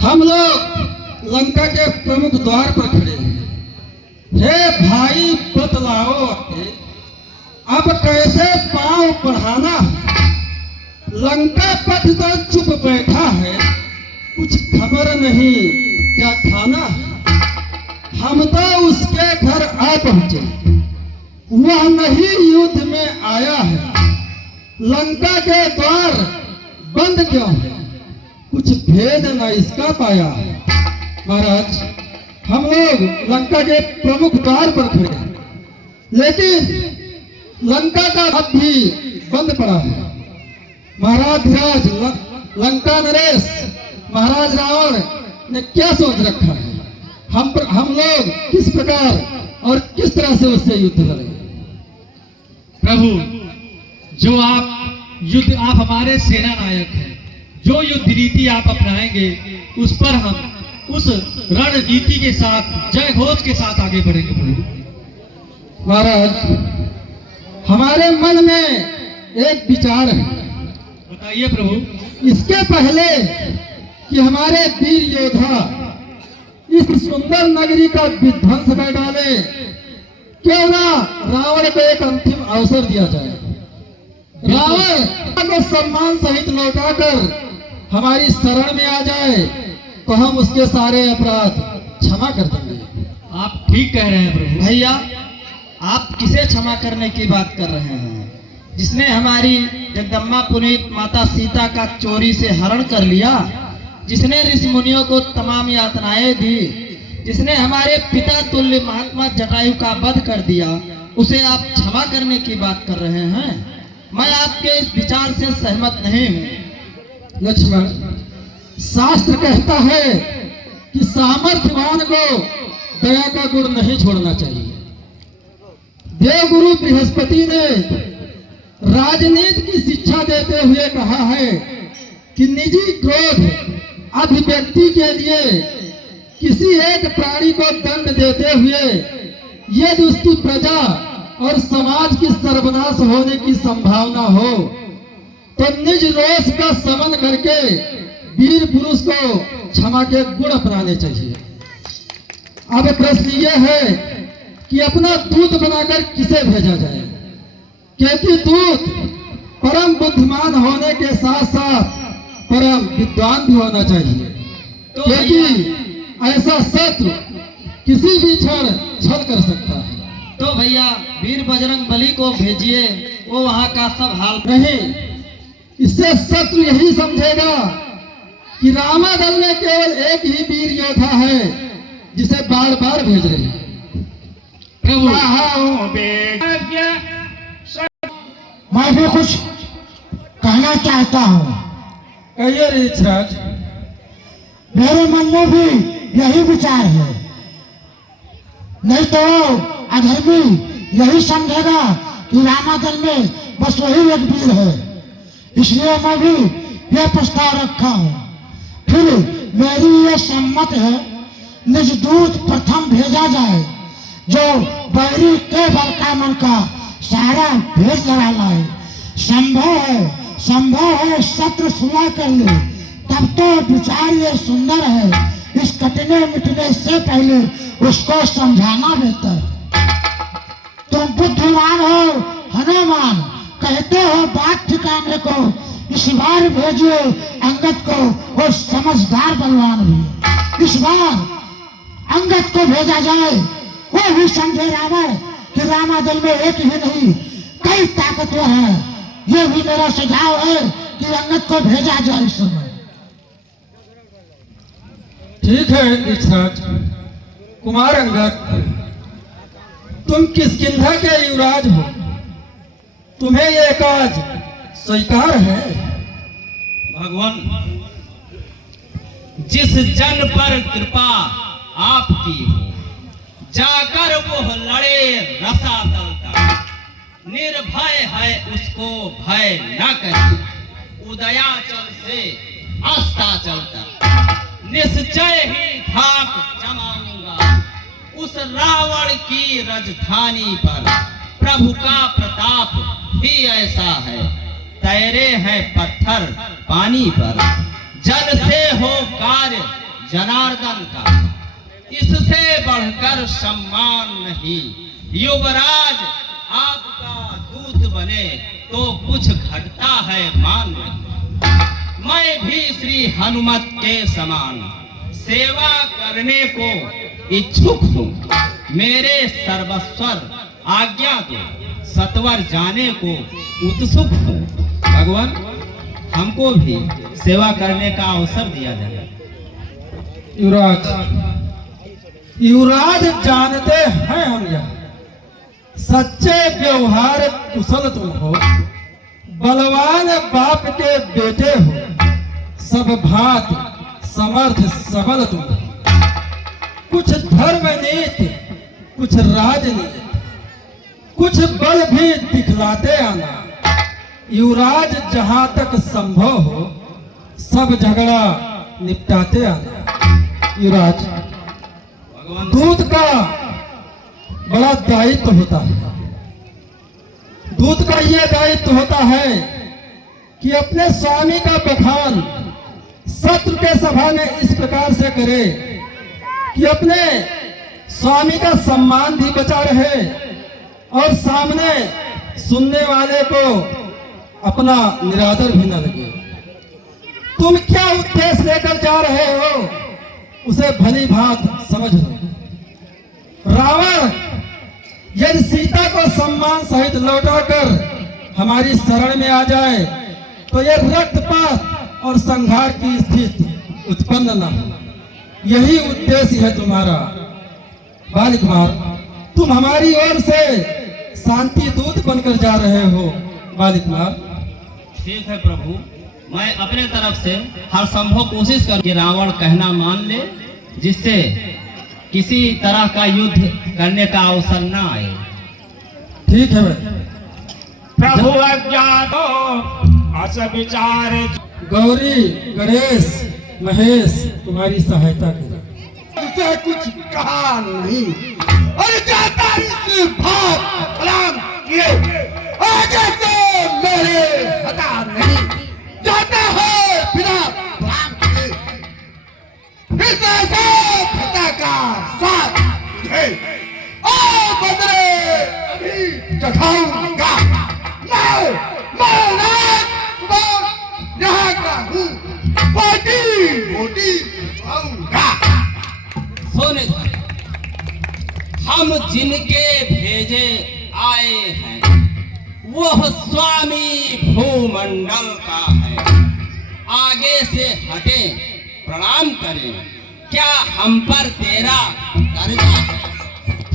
हम लोग लंका के प्रमुख द्वार पर खड़े हैं। हे भाई बतलाओ अब कैसे पांव बढ़ाना है? लंका पथ तो चुप बैठा है, कुछ खबर नहीं क्या खाना है। हम तो उसके घर आ पहुंचे, वह नहीं युद्ध में आया है। लंका के द्वार बंद क्यों है? कुछ भेद न इसका पाया। महाराज, हम लोग लंका के प्रमुख द्वार पर खड़े हैं, लेकिन लंका का अब भी बंद पड़ा है। महाराज धीराज, लंका नरेश, महाराज रावण ने क्या सोच रखा है? हम लोग किस प्रकार और किस तरह से उससे युद्ध लड़ें? प्रभु, जो आप हमारे सेना नायक हैं, जो युद्ध रीति आप अपनाएंगे उस पर हम उस रणनीति के साथ जय घोष के साथ आगे बढ़ेंगे। प्रभु महाराज, हमारे मन में एक विचार है। बताइए प्रभु। इसके पहले कि हमारे वीर योद्धा इस सुंदर नगरी का विध्वंस कर डाले, क्यों ना रावण को एक अंतिम अवसर दिया जाए। रावण को सम्मान सहित लौटाकर हमारी शरण में आ जाए तो हम उसके सारे अपराध क्षमा कर देंगे। आप ठीक कह रहे हैं प्रभु। भैया, आप किसे क्षमा करने की बात कर रहे हैं? जिसने हमारी जगदम्बा पुनीत माता सीता का चोरी से हरण कर लिया, जिसने ऋषि मुनियों को तमाम यातनाएं दी, जिसने हमारे पिता तुल्य महात्मा जटायु का वध कर दिया, उसे आप क्षमा करने की बात कर रहे हैं? मैं आपके इस विचार से सहमत नहीं हूँ। लक्ष्मण, शास्त्र कहता है कि सामर्थ्यवान को दया का गुण नहीं छोड़ना चाहिए। देवगुरु बृहस्पति ने राजनीति की शिक्षा देते हुए कहा है कि निजी क्रोध अभिव्यक्ति के लिए किसी एक प्राणी को दंड देते हुए यदि उसकी प्रजा और समाज की सर्वनाश होने की संभावना हो तो निज रोष का समन करके वीर पुरुष को क्षमा के गुण अपनाने चाहिए। अब प्रश्न यह है कि अपना दूत बनाकर किसे भेजा जाए, क्योंकि दूत परम बुद्धिमान होने के साथ साथ परम विद्वान भी होना चाहिए, क्योंकि ऐसा शत्रु किसी भी क्षण छल कर सकता है। तो भैया, वीर बजरंग बली को भेजिए, वो वहाँ का सब हाल नहीं, इससे शत्रु यही समझेगा कि रामादल में केवल एक ही वीर योद्धा है जिसे बार बार भेज रहे हैं। प्रभु, मैं भी कुछ कहना चाहता हूँ। कहिए ऋषराज। मेरे मन में भी यही विचार है, नहीं तो अधर्मी यही समझेगा कि रामादल में बस वही एक वीर है। इसलिए मैं भी यह प्रस्ताव रखा हूँ। फिर मेरी यह सम्मत है, निज दूत प्रथम भेजा जाए, जो बैरी के बल का मन का सारा भेद लड़ा लाए। संभव है शत्रु सुलह कर ले, तब तो विचार ये सुंदर है। इस कटने मिटने से पहले उसको समझाना बेहतर। तुम बुद्धिमान हो हनुमान, कहते हो बात ठिकाने को। इस बार भेजिए अंगद को, वो समझदार बलवान भी। इस बार अंगद को भेजा जाए, वो भी समझे रावण कि रामादल में एक ही नहीं कई ताकतवर हैं। ये भी मेरा सुझाव है कि अंगद को भेजा जाए इस समय। ठीक है ऋषराज। कुमार अंगद, तुम किष्किंधा के युवराज हो, तुम्हें यह काज स्वीकार है? भगवान, जिस जन पर कृपा आपकी हो, जाकर वो लड़े रसातल तक। निर्भय है उसको भय न करे, उदयाचल से अस्ताचल तक। निश्चय ही धाक जमाऊंगा उस रावण की राजधानी पर। प्रभु का प्रताप भी ऐसा है, तैरे हैं पत्थर पानी पर। जल से हो कार्य जनार्दन का, इससे बढ़कर सम्मान नहीं। युवराज आपका दूत बने तो कुछ घटता है मान नहीं। मैं भी श्री हनुमत के समान सेवा करने को इच्छुक हूँ। मेरे सर्वस्वर आज्ञा दो, सत्वर जाने को उत्सुक हूँ। भगवान, हमको भी सेवा करने का अवसर दिया जाए। युवराज जानते हैं हम यह, सच्चे व्यवहार कुशल तुम हो, बलवान बाप के बेटे हो, सब भात समर्थ सबल तुम हो। कुछ धर्म नीति, कुछ राजनीति, कुछ बल भी दिखलाते आना। युवराज जहां तक संभव हो सब झगड़ा निपटाते आना। युवराज, दूत का बड़ा दायित्व होता है। दूत का यह दायित्व होता है कि अपने स्वामी का बखान शत्रु के सभा में इस प्रकार से करे कि अपने स्वामी का सम्मान भी बचा रहे और सामने सुनने वाले को अपना निरादर भी न लगे। तुम क्या उद्देश्य लेकर जा रहे हो उसे भली भांत समझ लो। रावण यदि सीता को सम्मान सहित लौटाकर हमारी शरण में आ जाए तो यह रक्तपात और संहार की स्थिति उत्पन्न न हो। यही उद्देश्य है तुम्हारा। बालिक कुमार, तुम हमारी ओर से शांति दूत बनकर जा रहे हो। बालिक कुमार, ठीक है प्रभु, मैं अपने तरफ से हर संभव कोशिश कर कि रावण कहना मान ले, जिससे किसी तरह का युद्ध करने का अवसर न आए। ठीक है भाई। प्रभु अज्ञातो अस विचार। गौरी, गणेश, महेश तुम्हारी सहायता करें। उसे कुछ कहा नहीं और जाता इस भाव कलाम किए आगे से मेरे हटा नहीं जाता है बिना भाव किए। इस ऐसे पिता का साथ है और बदले अभी चढ़ाऊंगा। मैं यहाँ का हूँ, मोटी आऊंगा। सोने हम जिनके भेजे आए हैं वह स्वामी भूमंडल का है। आगे से हटे प्रणाम करें, क्या हम पर तेरा कर्जा है?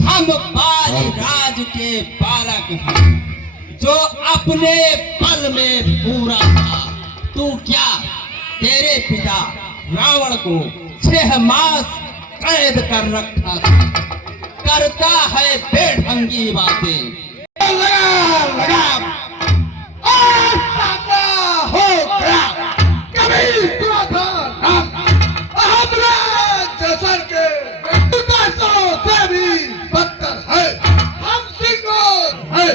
हम बारी राज के बालक हैं जो अपने पल में पूरा था। तू क्या तेरे पिता रावण को 6 मास कैद कर रखा था? करता है बेढंगी बातें। लगा हो गया। कभी सुना था नाम हमने जैसर के से भी बदतर है। हम सिंगों है,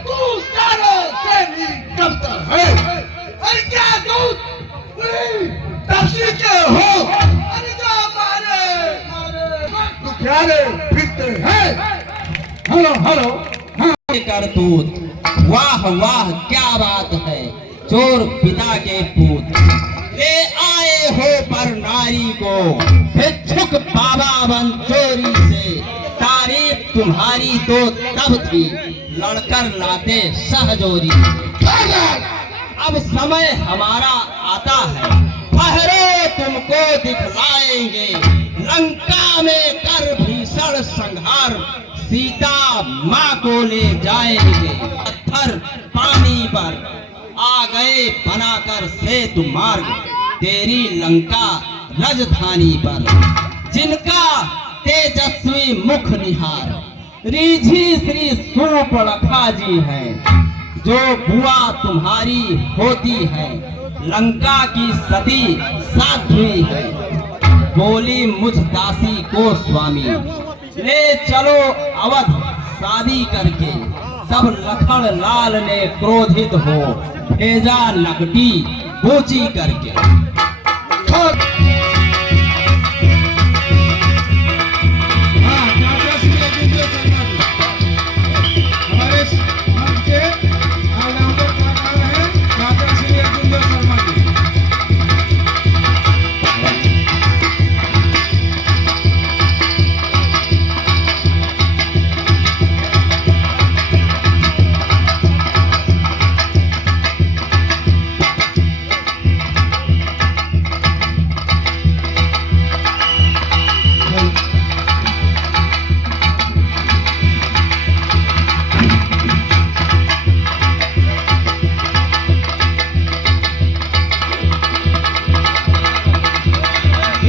तू सारों से भी कमतर है। और क्या दूत तपसी के हो? अरे जो मारे दुखियारे फिरते हैं। हेलो हेलो करतूत, वाह वाह क्या बात है। चोर पिता के पूत ले आए हो पर नारी को, भिक्षुक बाबा बन चोरी से। तारीफ तुम्हारी तो तब थी लड़कर लाते सहजोरी। अब समय हमारा आता है, ठहरो तुमको दिखलाएंगे। लंका में कर भीषण संहार, सीता माँ को ले जाएंगे। पत्थर पानी पर आ गए बनाकर सेतु मार्ग, तेरी लंका राजधानी पर। जिनका तेजस्वी मुख निहार रीझी श्री सूर्पणखा जी है। जो बुआ तुम्हारी होती है लंका की सती साध्वी है। बोली मुझ दासी को स्वामी, ले चलो अवध शादी करके। तब लखन लाल ने क्रोधित हो भेजा नकटी बूची करके।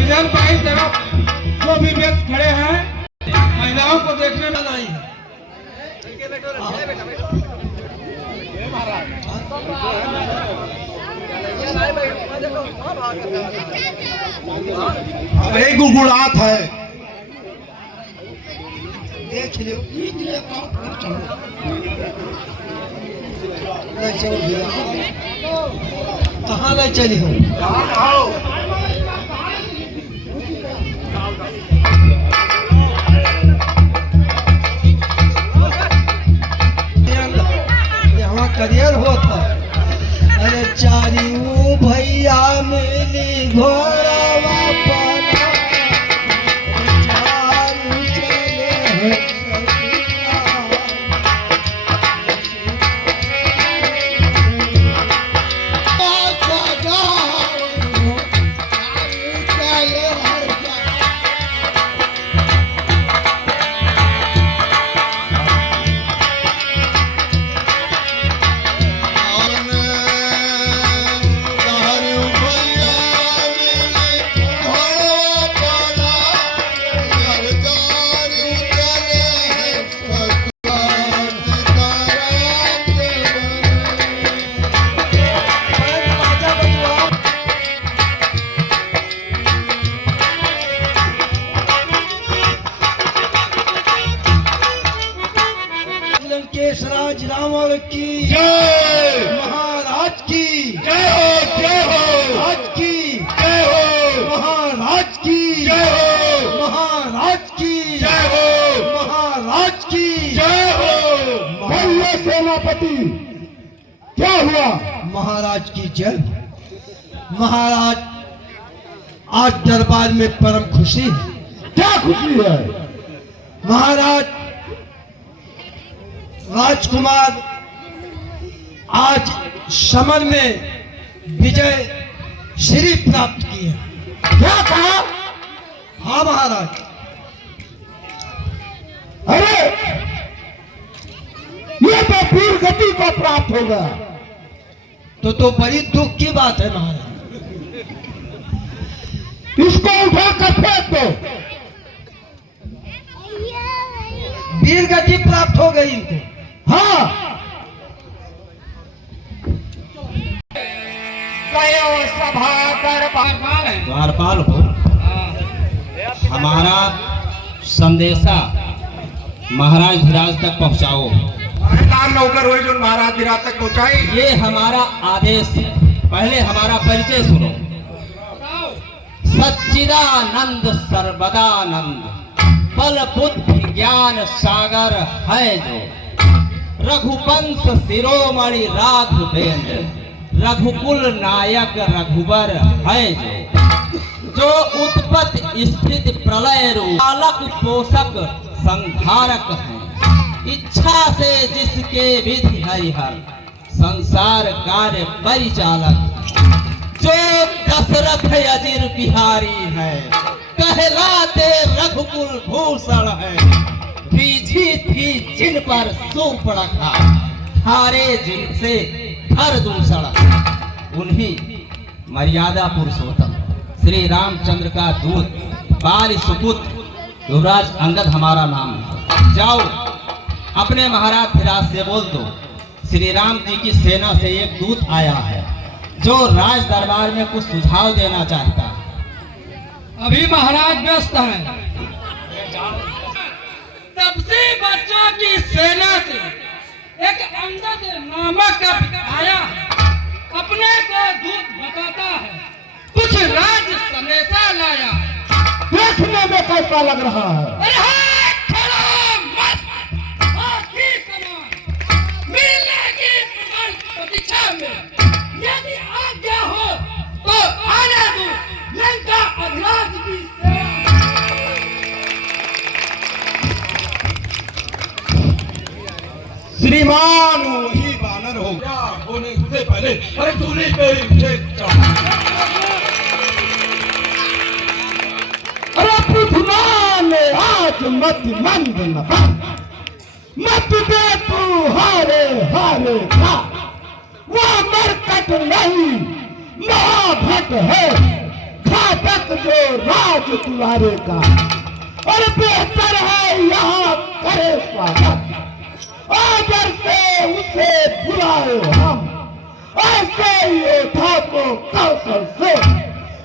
इधर बाई तरफ जो भी व्यक्ति खड़े हैं महिलाओं को देखने में नहीं है। वही गुड़गुड़ात है। देख लो कहाँ ले चली हो? यहाँ करियर होता है। अरे चारियों भैया मिली घोड़वा पर चारू चले लंकेश राज रावण की जय महाराज की जय हो, जय हो, राज की जय हो, महाराज की जय हो, महाराज की जय हो, महाराज की जय हो। भैया सेनापति, क्या हुआ? महाराज की जय। महाराज आज दरबार में परम खुशी है। क्या खुशी है? महाराज राजकुमार आज समर में विजय श्री प्राप्त की है। क्या कहा? हाँ महाराज। अरे ये तो वीर गति को प्राप्त होगा। तो बड़ी दुख की बात है महाराज। इसको उठा कर फेंक दो। वीर गति प्राप्त हो गई इनको। हाँ, सभा कर द्वारपाल हो, हमारा संदेशा महाराज धीराज तक पहुंचाओ। नाम नौकर हुए जो महाराज धीराज तक पहुंचाई। ये हमारा आदेश है। पहले हमारा परिचय सुनो। सच्चिदानंद सर्वदानंद बल बुद्धि ज्ञान सागर है जो, रघुवंश शिरोमणि राघवेंद्र रघुकुल नायक रघुवर है जो उत्पत्ति स्थिति प्रलय रूप पालक पोषक संहारक है। इच्छा से जिसके विधि हरिहर संसार कार्य परिचालक, जो दशरथ अजिर बिहारी है कहलाते रघुकुल भूषण है। बीजी थी जिन पर सूर्पणखा हारे जिनसे धर दूषण, उन्हीं मर्यादा पुरुषोत्तम श्री रामचंद्र का दूत बाल सुपुत्र युवराज अंगद हमारा नाम है। जाओ अपने महाराज धीराज से बोल दो, श्री राम जी की सेना से एक दूत आया है जो राज दरबार में कुछ सुझाव देना चाहता है। अभी महाराज व्यस्त हैं। तब से बच्चों की सेना से एक अंगद नामक आया, अपने को दूत बताता है, कुछ राज संदेशा लाया। देखने में कैसा लग रहा है? अरे हाँ, खड़ा मस्त हाथी समान मिलेगी प्रतीक्षा में। यदि आज्ञा हो तो आने दो लंका अधिराज की सेवा। श्रीमान वही बानर हो गया होने से पहले। अरे तूने अरे बुद्धिमान आज मत मंद न बन, मत दे तू हारे हारे का। वो मरकट नहीं महाभट है, घातक जो राज दुलारे का, और बेहतर है यहाँ करे स्वागत, आदर से उसे बुलाए हम, ऐसे योद्धा को कौशल से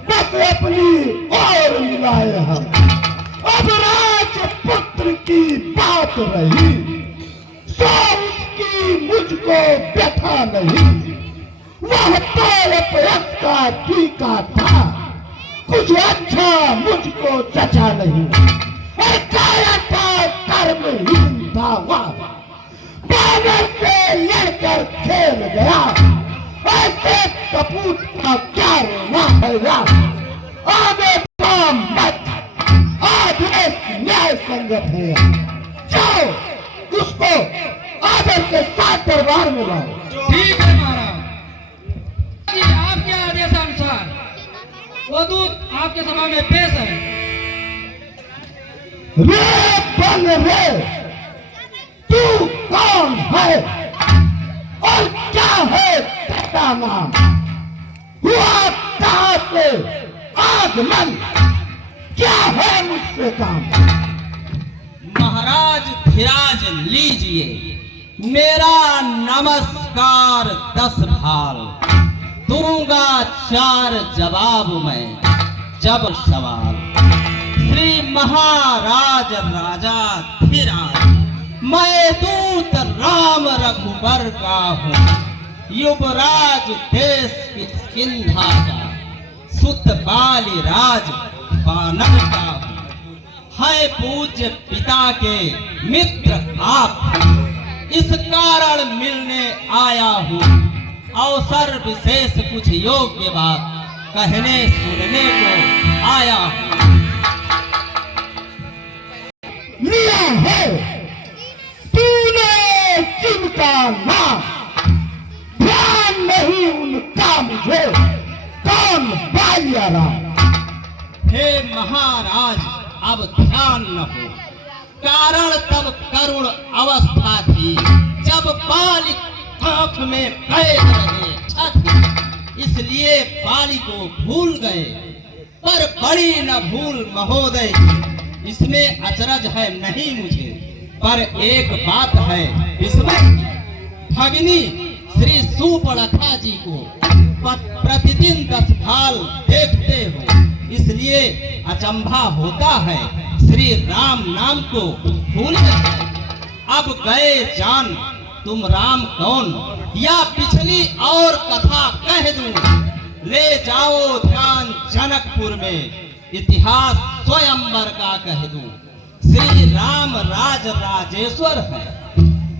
बस अपनी ओर मिलाए हम। अब राजपुत्र की बात रही, सो उसकी मुझको व्यथा नहीं, वह तो अपयश का टीका था, कुछ अच्छा मुझको जचा नहीं, और काया था कर्महीन था वह, बानर से लड़कर खेल गया, ऐसे कपूत का क्या रोना भैया, आगे काम मत, आदेश न्याय संगत है, जाओ उसको आदर के साथ दरबार में लाओ। ठीक है महाराज जी, आपके आदेशानुसार वो दूत आपके सभा में पेश है। रे बन रे, तू कौन है और क्या है तेरा नाम, हुआ कहाँ से आगमन, क्या है मुझसे काम। महाराज धीराज लीजिए, मेरा नमस्कार 10 भाल, दूंगा 4 जवाब मैं जब सवाल। श्री महाराज राजा धीराज, मैं दूत राम रघुबर का हूँ, युवराज देश किष्किंधा का, सुत बाली राज बानर का हूँ, है पूज्य पिता के मित्र आप, इस कारण मिलने आया हूँ, अवसर विशेष कुछ योग्य बात कहने सुनने को आया हूँ। लिया है तूने जिनका नाम, ध्यान नहीं उनका मुझे, कौन बालिया राम। हे महाराज अब ध्यान न हो, कारण तब करुण अवस्था थी, जब बालिक आंख में कैद रहे छत, इसलिए बाली को भूल गए, पर बड़ी न भूल महोदय, इसमें अचरज है नहीं मुझे, पर एक बात है इसमें, भगिनी श्री सुपर्णखा जी को प्रतिदिन 10 भाल देखते हो, इसलिए अचंभा होता है, श्री राम नाम को भूल गए। अब गए जान तुम राम कौन, या पिछली और कथा कह दूं, ले जाओ ध्यान जनकपुर में, इतिहास स्वयंवर का कह दूं। श्री राम राज राजेश्वर है,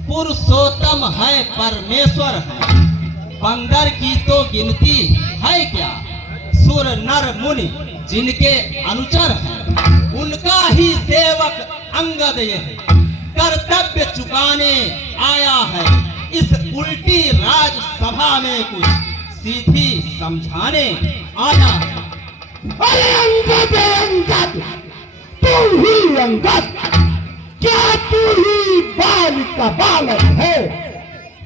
पुरुषोत्तम है परमेश्वर है, बंदर की तो गिनती है क्या, सुर नर मुनि जिनके अनुचर हैं, उनका ही सेवक अंगद है, कर्तव्य चुकाने आया है, इस उल्टी राजसभा में कुछ सीधी समझाने आया है। अरे अंगद अंगद, तू ही अंगद, क्या तू ही बाल का बालक है,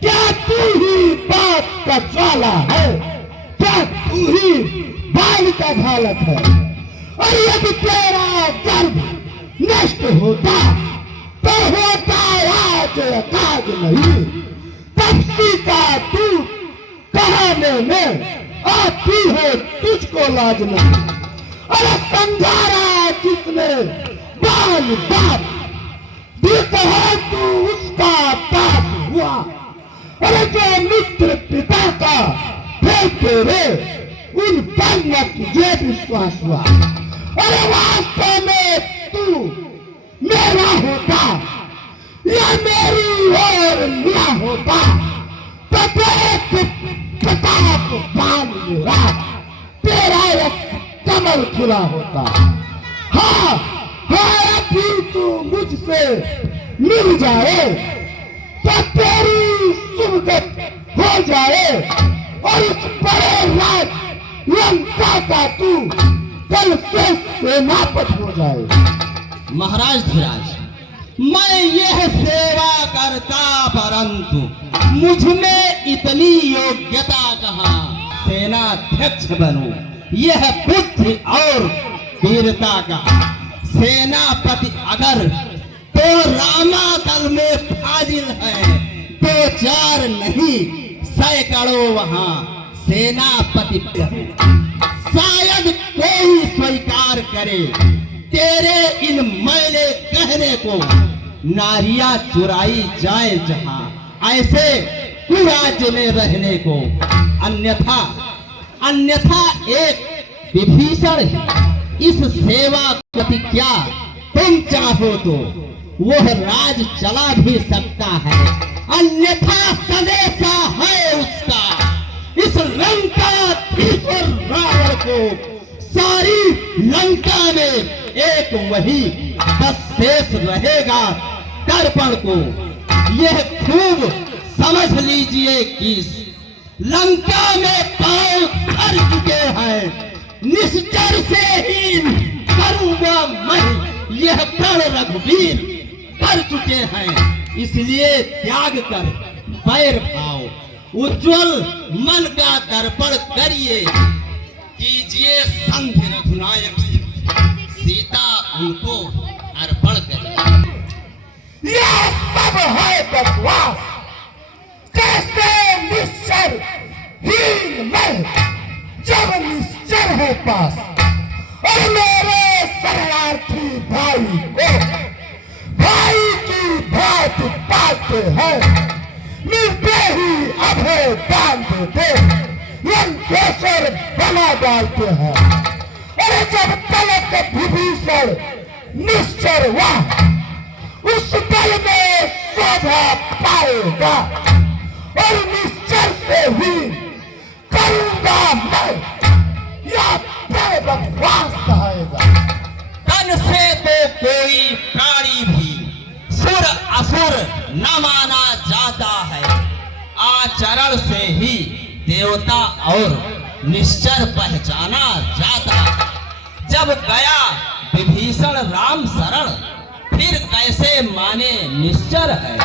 क्या तू ही बाप का ज्वाला है, क्या तू ही बाल का बालक है, और यदि तेरा गर्भ नष्ट होता तो होता आज काज नहीं, तब सीता तू कहने में आती है तुझको लाज नहीं। अरे संघारा जिसने बाल बाप दिख है तू उसका पाप हुआ, अरे जो मित्र पिता का फिर तेरे उन पर न तुझे विश्वास हुआ, अरे वास्तव में तू मेरा होता या मेरी ओर मिला होता, तो देख प्रताप बाल मेरा तेरा एक कमल खुला होता। हाँ हाँ, अभी तू मुझसे मिल जाए तो तेरी सुगत हो जाए, और उस बड़े राज लंका का तू कल से सेनापति हो जाए। महाराज धीराज, मैं यह सेवा करता परंतु मुझ में इतनी योग्यता कहाँ सेनाध्यक्ष बनूं, यह बुद्धि और वीरता का सेनापति अगर तो रामादल में फाजिल है, तो चार नहीं सैकड़ों वहां सेनापति। शायद कोई स्वीकार करे तेरे इन मैले कहने को, नारियां चुराई जाए जहां ऐसे कुराज में रहने को। अन्यथा एक विभीषण इस सेवा प्रति क्या तुम चाहो तो वह राज चला भी सकता है, अन्यथा सदेशा है उसका इस लंका और रावण को। सारी लंका में एक वही बस शेष रहेगा दर्पण को। यह खूब समझ लीजिए कि लंका में पांव धर चुके हैं, निश्चर से ही करूंगा मैं यह प्रण रघुवीर कर चुके हैं। इसलिए त्याग कर बैर भाव उज्जवल मन का दर्पण करिए, कीजिए संधि रघुनायक सीता उनको अर्पण करिए। यह सब है बकवास, कैसे निश्चर हीन मैं जब निश्चर है पास। और मेरे शरणार्थी भाई को भाई की भांति पाते हैं, मिलते ही अभय दान देते लंकेश्वर बना डालते हैं। और जब तलक विभीषण निश्चर हुआ उस दल में शोभा पाएगा, और निश्चर से ही करूंगा मैं या बकवास कहेगा। तन से तो कोई प्राणी भी सुर असुर न माना जाता है, आचरण से ही देवता और निश्चर पहचाना जाता है। जब गया विभीषण राम शरण, फिर कैसे माने निश्चर है।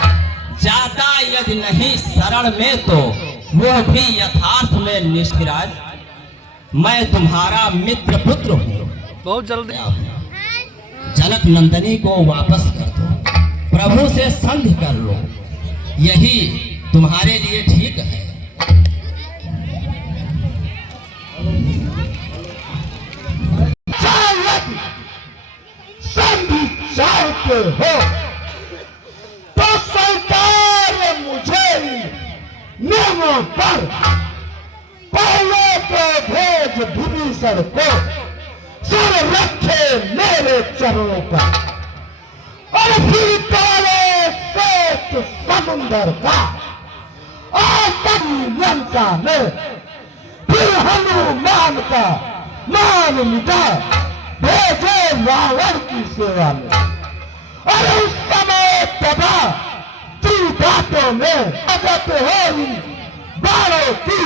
जाता यदि नहीं शरण में तो वह भी यथार्थ में निष्ठिराज। मैं तुम्हारा मित्र पुत्र हूँ, बहुत जल्दी जनक नंदनी को वापस कर दो, प्रभु से संधि कर लो, यही तुम्हारे लिए ठीक है। संधि चाहते हो तो सरकार मुझे नियमों पर पहले तो भेज विभीषण को, सिर रखे मेरे चरणों पर, और फिर तोड़े श्वेत समुंदर का आतंकी लंका में, फिर हनुमान का मान मिटा भेजे रावण की सेवा में। और उस समय तबा बातों में अगत हो बारों की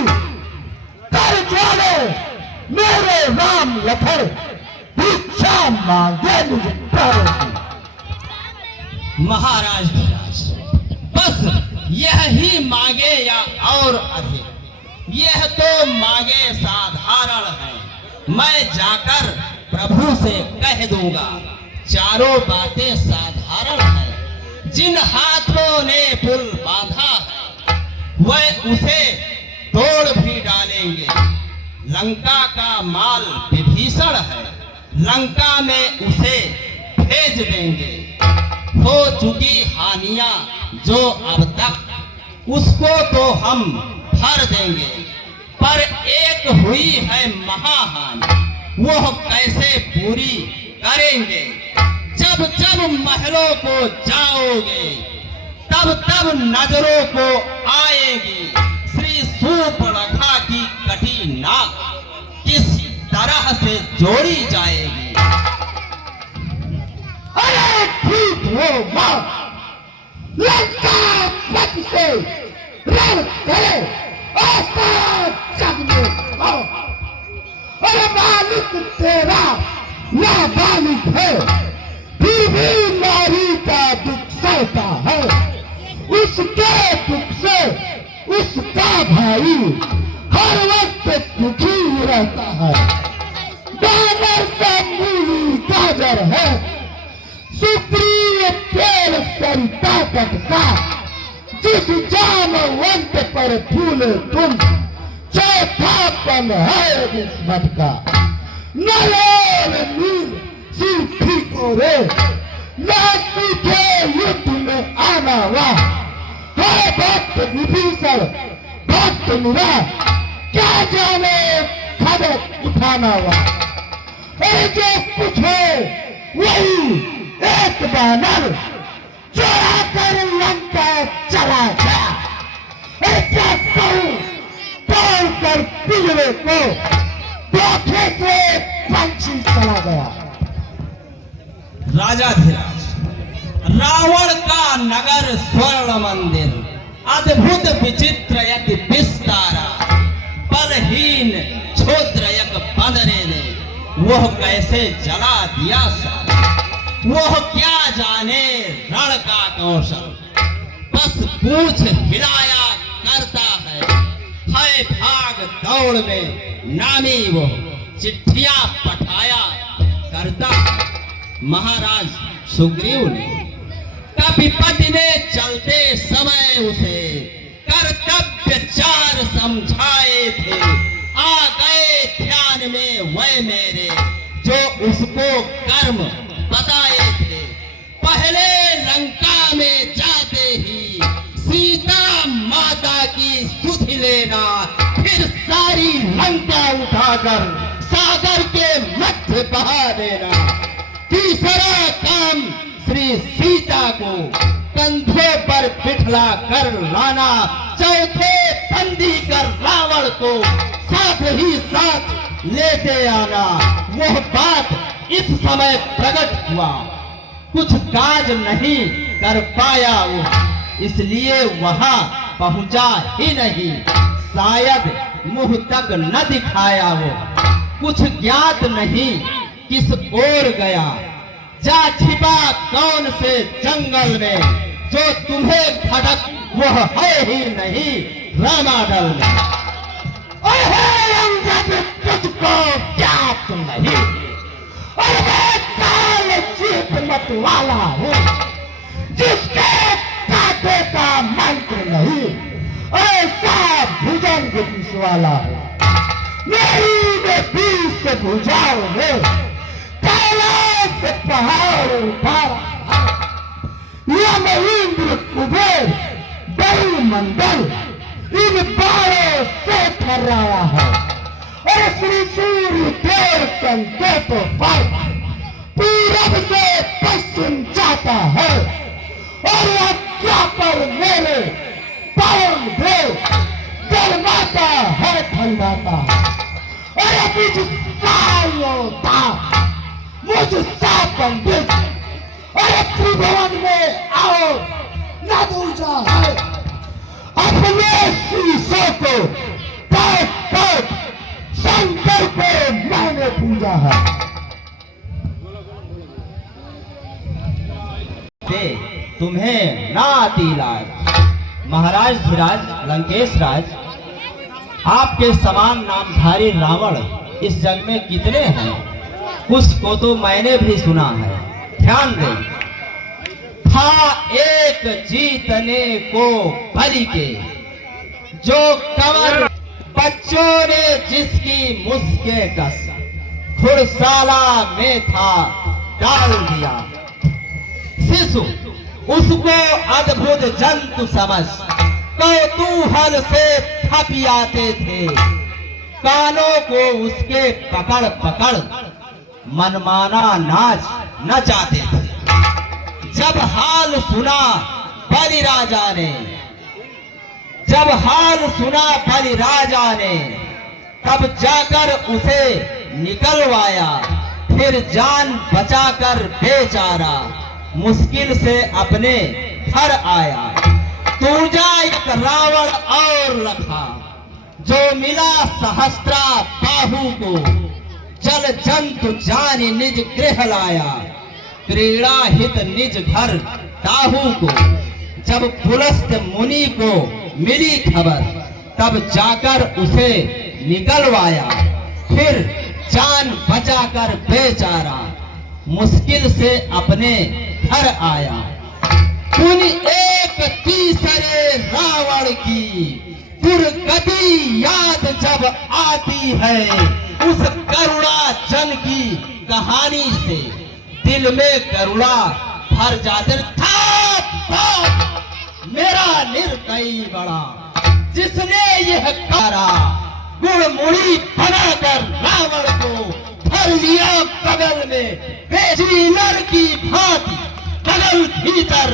कर जाने मेरे राम लखन भिक्षा मांगे निज महाराज धीराज, बस यह ही मांगे या और अधिक, यह तो मांगे साधारण है। मैं जाकर प्रभु से कह दूंगा, चारों बातें साधारण है। जिन हाथों ने पुल बांधा है वह उसे तोड़ भी डालेंगे। लंका का माल विभीषण है, लंका में उसे भेज देंगे। हो चुकी हानियां जो अब तक, उसको तो हम भर देंगे, पर एक हुई है महाहानि, वह कैसे पूरी करेंगे। जब जब महलों को जाओगे तब तब नजरों को आएगी श्री सूर्पणखा की कटी नाक किस तरह से जोड़ी जाएगी। अरे ठीक हो मां, लंका पति से रण करे ऐसा जग में आओ। अरे मालिक तेरा नाबालिग है, फिर भी नारी का दुख सहता है। उसके दुख से उसका भाई हर वक्त दुखी रहता है। नजर है, सुप्रिय पेड़ सरिता तट का, जिस जामवंत पर फूले तुम, चौथापन है किस्मत का। नरेर नील सिर ठीको रे, न सीखे युद्ध में आना वाह, है भक्त विभीषण भक्त निरा, क्या जाने खबर उठाना वाह। जो कुछ है वही एक बानर, चोरा कर लंका चला गया। क्या कहूं तोड़ कर पिंजरे को, धोखे से पंछी चला गया। राजाधिराज, रावण का नगर स्वर्ण मंदिर, अद्भुत विचित्र यति विस्तारा, बलहीन क्षुद्र यक बंदरे ने वह कैसे जला दिया सारा। वह क्या जाने रण का कौशल, बस पूछ हिलाया करता है भाग दौड़ में नामी वो चिट्ठियां पठाया करता। महाराज सुग्रीव ने कपिपति ने चलते समय उसे कर्तव्य चार समझाए थे। आ गए ध्यान में वह मेरे, जो उसको कर्म बताए थे। पहले लंका में जाते ही सीता माता की सुधि लेना, फिर सारी लंका उठाकर सागर के मध्य बहा देना। तीसरा काम श्री सीता को कंधों पर बिठला कर लाना। चौथे बंदी कर रावण को साथ ही साथ लेते आना। वह बात इस समय प्रकट हुआ, कुछ काज नहीं कर पाया वो, इसलिए वहां पहुंचा ही नहीं। शायद मुंह तक न दिखाया वो, कुछ ज्ञात नहीं किस ओर गया। जा छिपा कौन से जंगल में, जो तुम्हें खटक वह है ही नहीं रामाडल में। तुझको ज्ञात नहीं, और मैं काल जीत मत वाला हूँ, जिसके काटे का मंत्र नहीं, ऐसा भुजंग विष वाला हूँ। मेरी में 20 भुजाओं में कैलाश पहाड़ उठारा। यम इंद्र कुबेर वायुमंडल इन बारों से थर्राया है, और श्री सूर्य देव संकेतों पर पूरब से पश्चिम जाता है। और यज्ञा पर मेरे पवन देव जलमाता है ठंडाता। और बीच योद्धा मुझसा पंडित, और त्रिभुवन में आओ न दूजा है। अपने शीशों को काट काट शंकर को मैंने पूजा है। तुम्हें ना आती लाज। महाराज धीराज लंकेश राज, आपके समान नामधारी रावण इस जग में कितने हैं, कुछ को तो मैंने भी सुना है। ध्यान दें, था एक जीतने को बलि के, जो कमर बच्चों ने जिसकी मुस्के कस घुड़शाला में था डाल दिया। शिशु उसको अद्भुत जंतु समझ कौतूहल से थपी आते थे। कानों को उसके पकड़ पकड़ मनमाना नाच नचाते थे। जब हाल सुना बलि राजा ने, जब हाल सुना बलि राजा ने, तब जाकर उसे निकलवाया। फिर जान बचाकर बेचारा मुश्किल से अपने घर आया। दूजा एक रावण और रखा, जो मिला सहस्त्रा बाहु को, जल जंतु जानी निज गृह लाया। क्रीड़ा हित निज घर दाहू को, जब पुलस्त मुनि को मिली खबर, तब जाकर उसे निकलवाया। फिर जान बचाकर बेचारा मुश्किल से अपने घर आया। सुन एक तीसरे रावण की दुर्गति याद जब आती है, उस करुणा जन की कहानी से दिल में करुणा भर जाते था। मेरा निर्दयी बड़ा जिसने यह कारा गुड़मुड़ी बनाकर रावण को धर लिया बगल में, बेजीनर की भांति बगल भीतर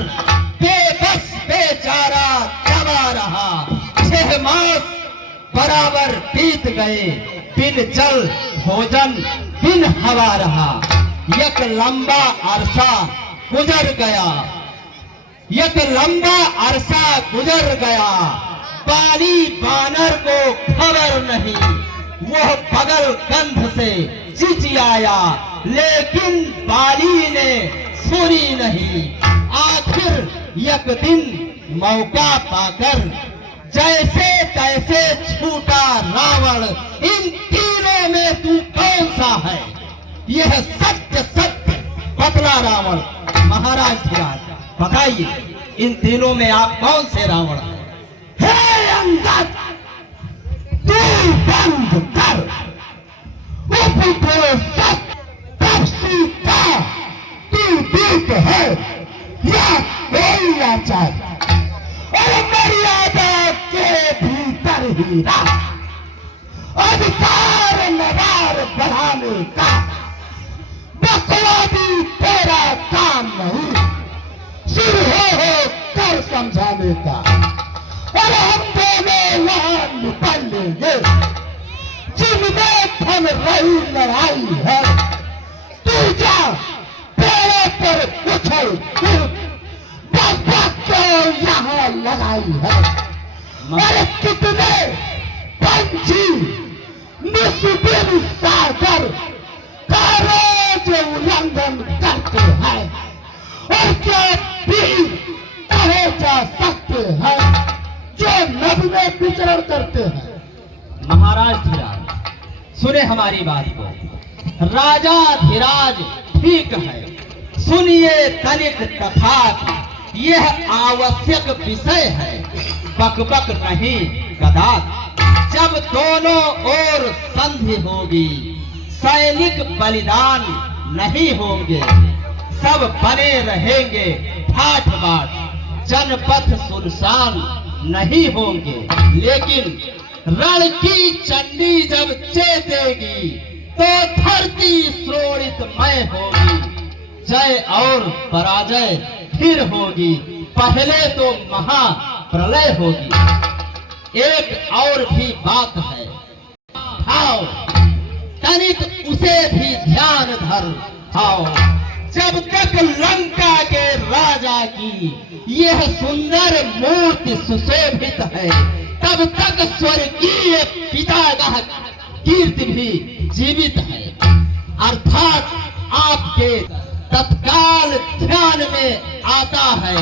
बेबस बेचारा दबा रहा। 6 मास बराबर बीत गए, बिन जल भोजन बिन हवा रहा। एक लंबा अरसा गुजर गया, एक लंबा अरसा गुजर गया। बाली बानर को खबर नहीं, वह बगल कंध से चिचियाया, लेकिन बाली ने सुनी नहीं। आखिर एक दिन मौका पाकर जैसे तैसे छूटा रावण। इन तीनों में तू कौन सा है? यह सत्य सत्य बतला रावण। महाराज धीराज बताइए, इन तीनों में आप कौन से रावण हैं? हे अंगद, तू बंद कर उपदेश तब सीता तू दूत है या कोई आचार्य, और मर्यादा के भीतर ही रह। अधिकार नवार बढ़ाने का बकवादी तेरा काम नहीं, सिर हो कर समझाने का। और हम दोनों वहां निकल लेंगे जिनमें थम रही लड़ाई है। तू जा पेड़ों पर उछल कूद, को यहाँ लगाई है। और कितने पंछी निस्बिन सागर का रोज उल्लंघन करते हैं, और क्या भी कहे जा सकते हैं जो नद में विचरण करते हैं। महाराज धीराज सुने हमारी बात को। राजा धीराज ठीक है, सुनिए तनिक तथापि यह आवश्यक विषय है, बकबक नहीं कदाच। जब दोनों ओर संधि होगी, सैनिक बलिदान नहीं होंगे, सब बने रहेंगे ठाठ बाट, जनपथ सुनसान नहीं होंगे। लेकिन रण की चंडी जब चेतेगी तो धरती श्रोणितमय होगी, जय और पराजय फिर होगी, पहले तो महाप्रलय होगी। एक और भी बात है, आओ तनिक उसे भी ध्यान धर। आओ, जब तक लंका के राजा की यह सुंदर मूर्ति सुशोभित है, तब तक स्वर्गीय पितागह कीर्ति भी जीवित है। अर्थात आपके तत्काल ध्यान में आता है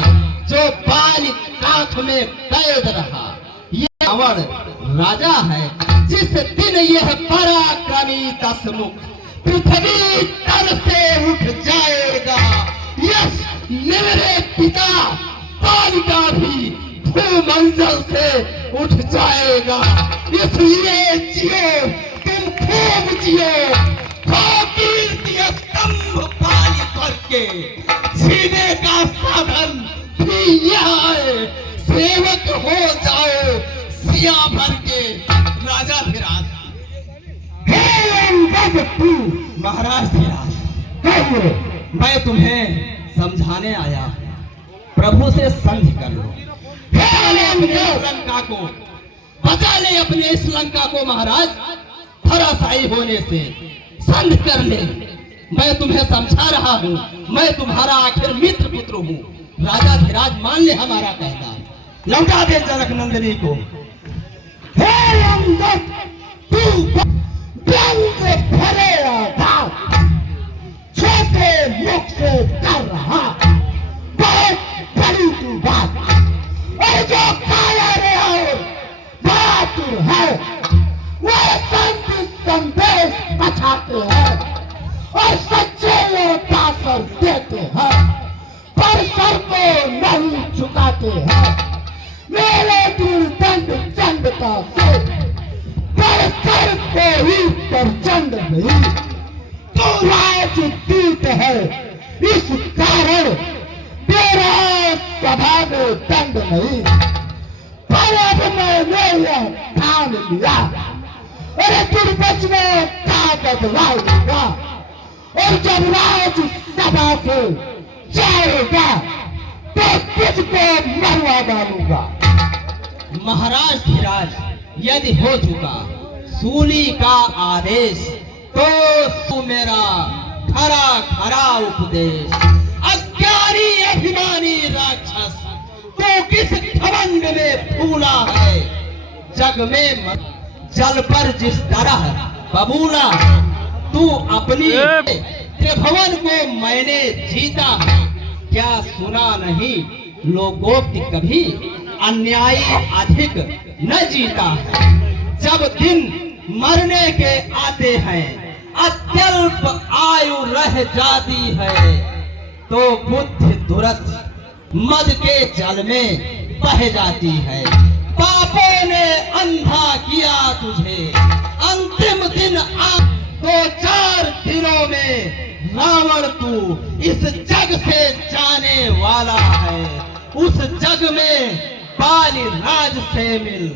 जो बाल काख में कैद रहा। ये रावण राजा है, जिस दिन यह पराक्रमी दशमुख पृथ्वी तल से उठ जाएगा, यस मेरे पिता बाल का भी भूमंडल से उठ जाएगा। इसलिए जियो, तुम खूब जियो, कीर्ति स्तंभ पाली करके जीने का साधन भी यह है। सेवक हो जाओ सिया भर के राजा धीराज। हे अंगद, तू महाराज धीराज, कहिए। मैं तुम्हें समझाने आया, प्रभु से संधि कर लो। अपने लंका को बचा ले, अपने इस लंका को महाराज धराशायी होने से संधि कर ले। मैं तुम्हें समझा रहा हूँ, मैं तुम्हारा आखिर मित्र पुत्र हूँ। राजा धीराज मान ले हमारा कहना, लौटा दे जनक नंदिनी को। हे अंगद, तू व्यंग भरे आधार छोटे मुख से कर रहा बहुत बड़ी तू बात, और जो काया रे और बहादुर है वो संदेश बचाते हैं, और सच्चे योद्धा जाते हैं। मेरे दुर्दंड चंडता से पर कोई प्रचंड नहीं। तू राजदूत है, इस कारण तेरा सभा में दंड नहीं। पर अब मैंने यह ठान लिया, अरे दुर्बच में का बदला लूंगा, और जब राज सभा से जाएगा तो तुझको मरवा डालूंगा। महाराज धीराज, यदि हो चुका सूली का आदेश, तो तू मेरा खरा खरा उपदेश। अज्ञानी अभिमानी राक्षस, तू किस घमंड में फूला है। जग में जल पर जिस तरह बबूला है, तू अपनी त्रिभुवन को मैंने जीता है। क्या सुना नहीं लोकोक्ति कभी, अन्यायी अधिक न जीता है। जब दिन मरने के आते हैं, अत्यल्प आयु रह जाती है, तो बुद्धि दुरत मद के जल में बह जाती है। पापों ने अंधा किया तुझे, अंतिम दिन आ तो 4 दिनों में रावण तू इस जग से जाने वाला है। उस जग में बाली राज से मिल,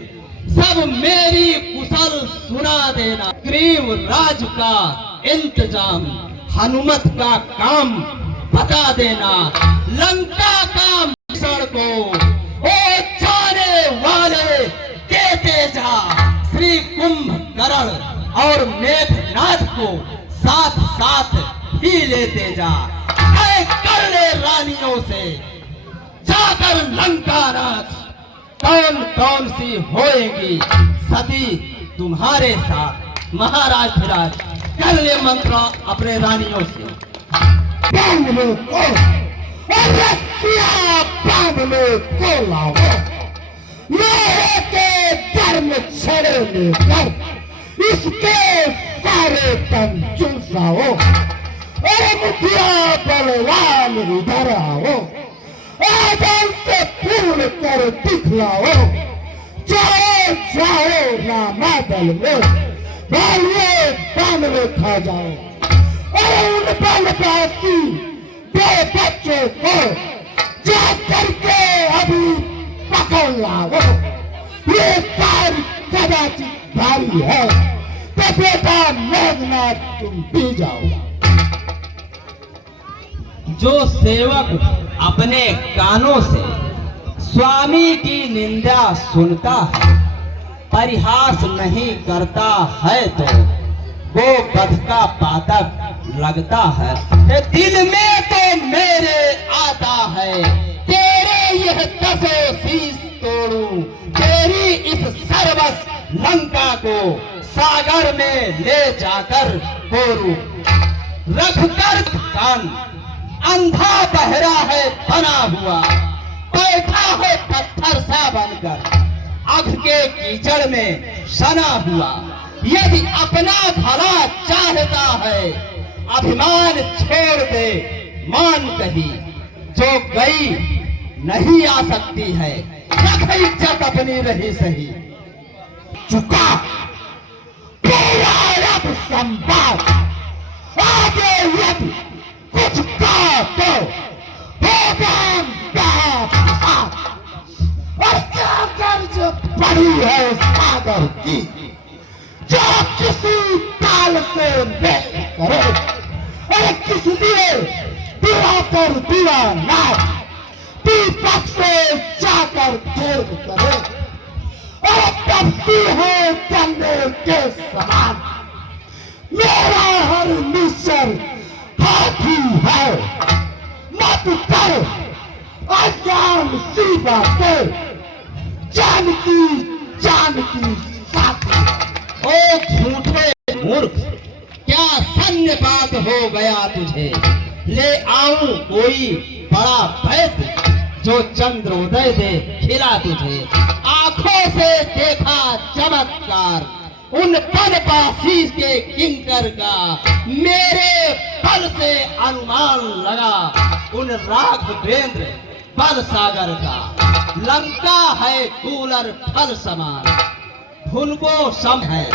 सब मेरी कुशल सुना देना। ग्रीव राज का इंतजाम, हनुमत का काम बता देना। लंका का मिश्रण को ओ जाने वाले देते जा। श्री कुंभकर्ण और मेघनाथ को साथ साथ ही लेते जा। ऐ कर ले रानियों से जाकर लंका राज, कौन कौन सी होएगी सती तुम्हारे साथ। महाराज धीराज, कर ले मंत्र अपने रानियों से। बांधने को और रस्सियां बांधने को लाओ। मेरे के धर्म छड़े लेकर इसके सारे तन चूसाओ। अरे मुखिया बलवान इधर आओ, आदम से पूर्ण कर दिखलाओ। जाओ जाओ रामादल में बालिए बांधने खा जाओ। और उन बनवासी 2 बच्चों को जा करके अभी पकड़ लाओ। ये कार्य कदाचित भारी है, तो बेटा मेघनाथ तुम पी जाओ। जो सेवक अपने कानों से स्वामी की निंदा सुनता है, परिहास नहीं करता है, तो वो बध का पातक लगता है। दिल में तो मेरे आता है, तेरे यह 10 शीश तोड़ूं। तेरी इस सर्वस लंका को सागर में ले जाकर फोड़ूं। रख कर कान, अंधा बहरा है बना हुआ, बैठा है पत्थर सा बनकर, अघ के कीचड़ में सना हुआ। यदि अपना भला चाहता है, अभिमान छोड़ दे मान कही, जो गई नहीं आ सकती है। रख इज्जत अपनी रही सही। चुका पूरा अब संवाद, आगे यदि कुछ का तो होगा और क्या कर्ज पड़ी है सागर की, जो किसी काल से नहीं करे। अरे किस लिए दिवा पर दीवाना दीपक से जाकर खेल करे। और कपती है चंदे के समान, मेरा हर मिशन हाथी है। मत कर अज्ञान सी बातें, जानकी जानकी साथी। ओ झूठे मूर्ख, क्या सन्य बात हो गया तुझे। ले आऊं कोई बड़ा वैद्य, जो चंद्रोदय दे खिला तुझे। आंखों से देखा चमत्कार, उन पदपासी के किंकर का। मेरे बल से अनुमान लगा, उन राघवेंद्र बल सागर का। लंका है कूलर फल समान, भुनको सम है।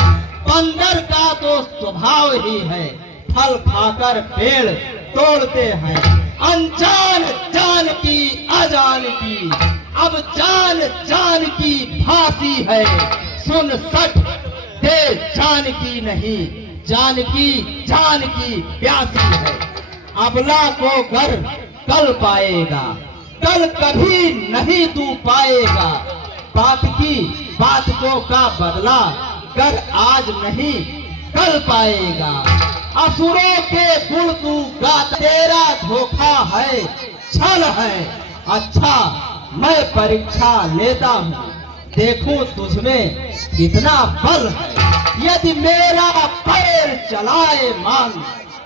बंदर का तो स्वभाव ही है, फल खाकर पेड़ तोड़ते हैं। अनजान जान की अजान की, अब जान जान की फांसी है। सुन सच दे जान की नहीं, जान की जान की प्यासी है। अबला को घर कल पाएगा, कल कभी नहीं तू पाएगा। बात की बात को का बदला कर आज नहीं कल पाएगा। असुरों के गुण तू गा, तेरा धोखा है छल है। अच्छा मैं परीक्षा लेता हूँ, देखूं तुझमें कितना बल है। यदि मेरा पैर चलाए मान,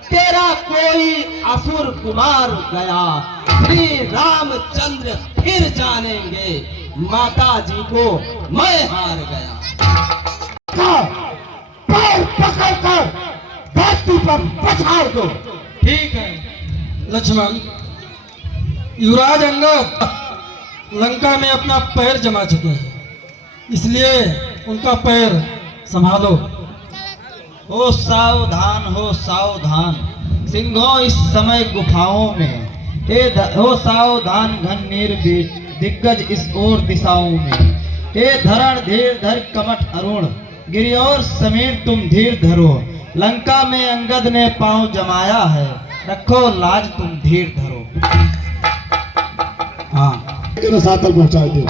तेरा कोई असुर कुमार गया। श्री रामचंद्र फिर जानेंगे, माता जी को मैं हार गया। पैर पकड़कर धरती पर पछाड़ दो। ठीक है लक्ष्मण। युवराज अंगद लंका में अपना पैर जमा चुके हैं, इसलिए उनका पैर संभालो। हो सावधान, हो सावधान सिंहों इस समय गुफाओं में। हो सावधान घन निर्भीक दिग्गज इस ओर दिशाओं में। हे धरण धीर धर कमठ अरुण, गिरियोर समीर तुम धीर धरो। लंका में अंगद ने पांव जमाया है, रखो लाज तुम धीर धरो। हाँ सातल पहुंचा दो,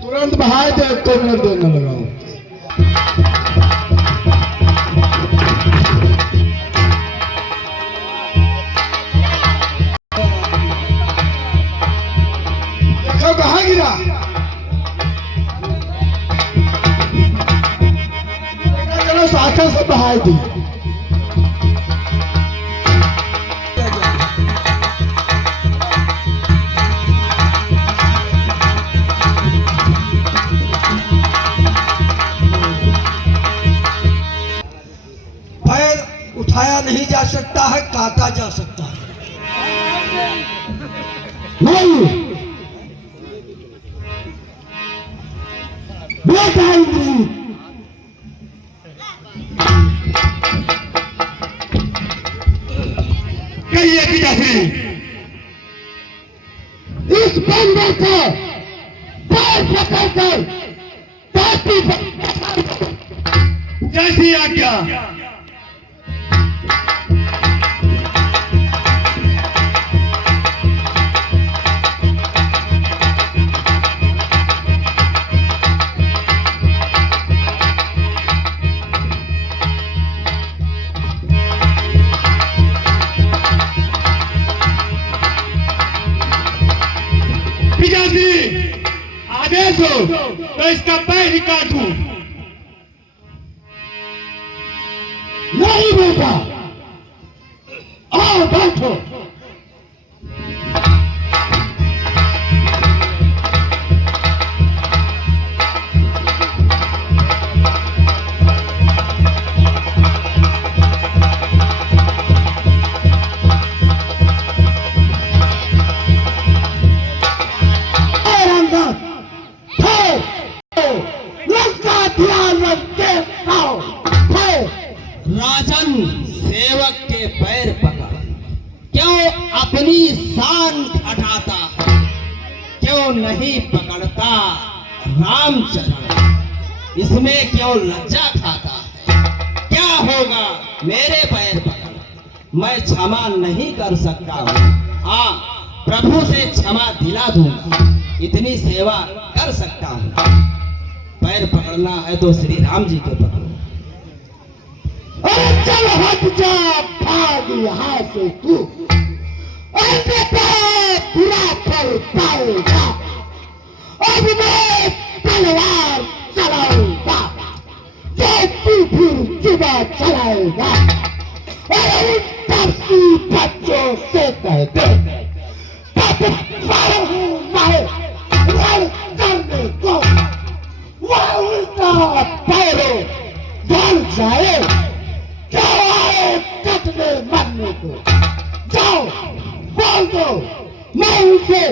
तुरंत बहाए दे, 1 मिनट देर न लगाओ। देखो कहाँ गिरा, चलो साथों से बहाए दी। पैर उठाया नहीं जा सकता है, काटा जा सकता है। नहीं बेटा इंद्र, कहिए पिताश्री, इस बंदर को पैर पकड़कर धरती पर पछाड़ दो। जैसी आज्ञा। पिताश्री आदेश हो तो इसका पैर ही काटूं। नहीं बेटा, आओ बैठो। लंका ध्यान रखते आओ। राजन सेवक के पैर पकड़, क्यों अपनी शान हटाता है? क्यों नहीं पकड़ता रामचरण? इसमें क्यों लज्जा खाता है? क्या होगा मेरे पैर पकड़, मैं क्षमा नहीं कर सकता हूँ। हाँ, प्रभु से क्षमा दिला दूंगा, इतनी सेवा कर सकता हूँ। पैर पकड़ना है तो श्री राम जी के पकड़ो। अरे चल हट जा, भाग यहाँ से तू, अन्यथा बुरा फल पाएगा। अब मैं तलवार चलाऊंगा, जो तू फिर जुबा चलाएगा। और उन धरती बच्चों से कह दे, तब पर हूँ मैं रण करने को, वह उल्टा पैरों बढ़ जाए, क्या आए कटने मरने को। जाओ बोल दो, मैं उनसे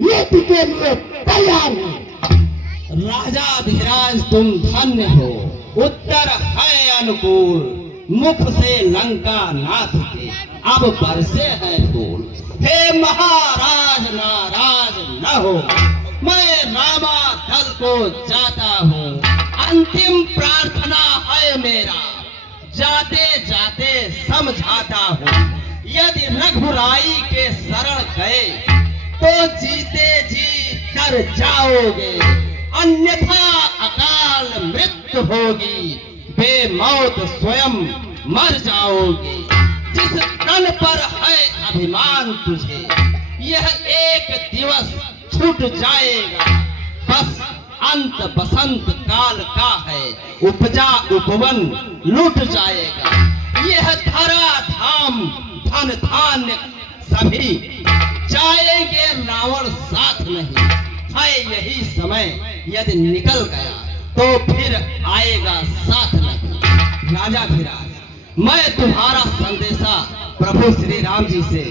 युद्ध के लिए तैयार हूँ। राजा धीराज तुम धन्य हो, उत्तर है अनुकूल, मुख से लंका नाथ के अब बरसे हैं फूल। हे महाराज नाराज न हो, मैं रामा दल को जाता हूँ, अंतिम प्रार्थना है मेरा, जाते जाते समझाता हूँ, यदि रघुराई के शरण गए तो जीते जी कर जाओगे, अन्यथा अकाल मृत्यु होगी, बेमौत स्वयं मर जाओगे। जिस तन पर है अभिमान तुझे, यह एक दिवस छूट जाएगा, बस अंत बसंत काल का है, उपजा उपवन लूट जाएगा। यह धरा धाम धन धान्य सभी जाएंगे, रावण साथ नहीं है, यही समय यदि निकल गया तो फिर आएगा साथ नहीं। राजा धीराज, मैं तुम्हारा संदेशा प्रभु श्री राम जी से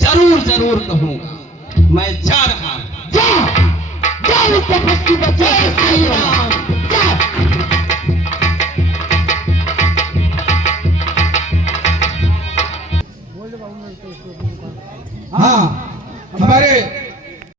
जरूर जरूर कहूंगा। मैं जा रहा हूं। जाओ तपस्वी बच्चे, श्री राम जाओ। हाँ, हमारे